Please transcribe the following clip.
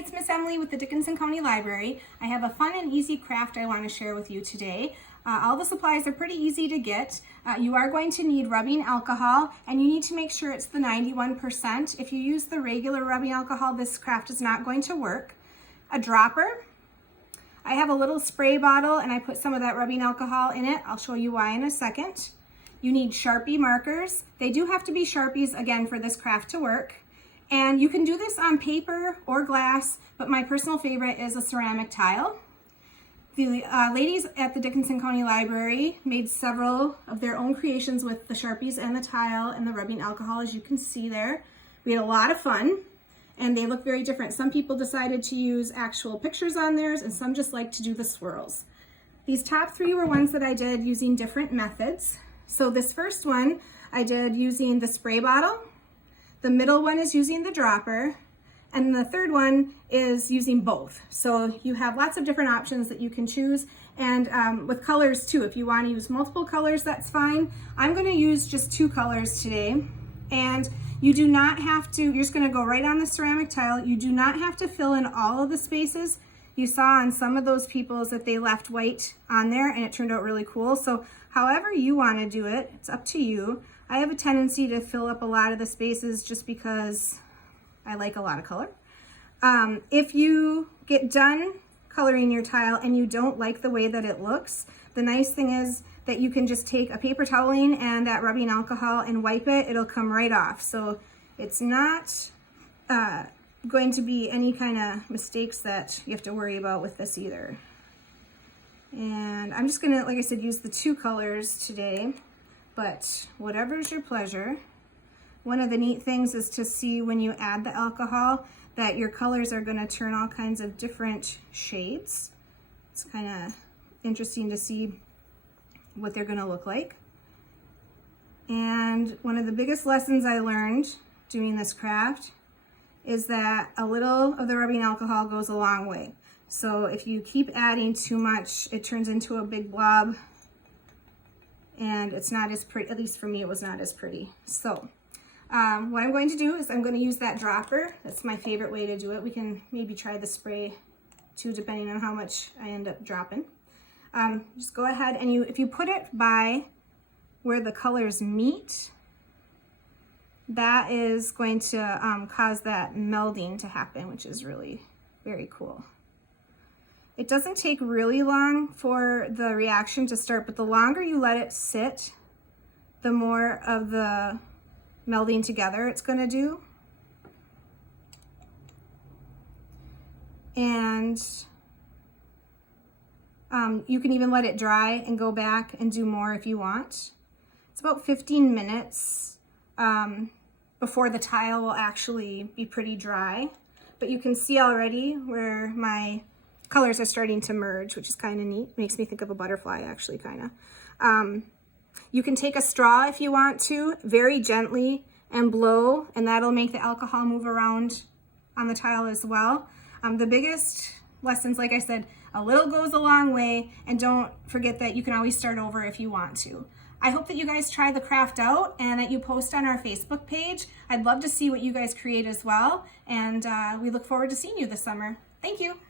it's Miss Emily with the Dickinson County Library. I have a fun and easy craft I want to share with you today. All the supplies are pretty easy to get. You are going to need rubbing alcohol, and you need to make sure it's the 91%. If you use the regular rubbing alcohol, this craft is not going to work. A dropper. I have a little spray bottle and I put some of that rubbing alcohol in it. I'll show you why in a second. You need Sharpie markers. They do have to be Sharpies again for this craft to work. And you can do this on paper or glass, but my personal favorite is a ceramic tile. The ladies at the Dickinson County Library made several of their own creations with the Sharpies and the tile and the rubbing alcohol, as you can see there. We had a lot of fun, and they look very different. Some people decided to use actual pictures on theirs, and some just like to do the swirls. These top three were ones that I did using different methods. So this first one I did using the spray bottle. The middle one is using the dropper, and the third one is using both. So you have lots of different options that you can choose, and with colors too. If you want to use multiple colors, that's fine. I'm going to use just 2 colors today, and you do not have to, you're just going to go right on the ceramic tile. You do not have to fill in all of the spaces. You saw on some of those people's that they left white on there, and it turned out really cool. So however you want to do it, it's up to you. I have a tendency to fill up a lot of the spaces just because I like a lot of color. If you get done coloring your tile and you don't like the way that it looks, the nice thing is that you can just take a paper toweling and that rubbing alcohol and wipe it. It'll come right off. So it's not going to be any kind of mistakes that you have to worry about with this either. And I'm just gonna, like I said, use the 2 colors today. But whatever's your pleasure. One of the neat things is to see when you add the alcohol that your colors are going to turn all kinds of different shades. It's kind of interesting to see what they're going to look like. And one of the biggest lessons I learned doing this craft is that a little of the rubbing alcohol goes a long way. So if you keep adding too much, it turns into a big blob, and it's not as pretty. At least for me, it was not as pretty. So what I'm going to do is I'm going to use that dropper. That's my favorite way to do it. We can maybe try the spray too, depending on how much I end up dropping. Just go ahead and if you put it by where the colors meet, that is going to cause that melding to happen, which is really very cool. It doesn't take really long for the reaction to start, but the longer you let it sit, the more of the melding together it's going to do. And you can even let it dry and go back and do more if you want. It's about 15 minutes before the tile will actually be pretty dry, but you can see already where my colors are starting to merge, which is kind of neat. Makes me think of a butterfly, actually, kind of. You can take a straw if you want to, very gently, and blow, and that'll make the alcohol move around on the tile as well. The biggest lessons, like I said, a little goes a long way, and don't forget that you can always start over if you want to. I hope that you guys try the craft out and that you post on our Facebook page. I'd love to see what you guys create as well, and we look forward to seeing you this summer. Thank you.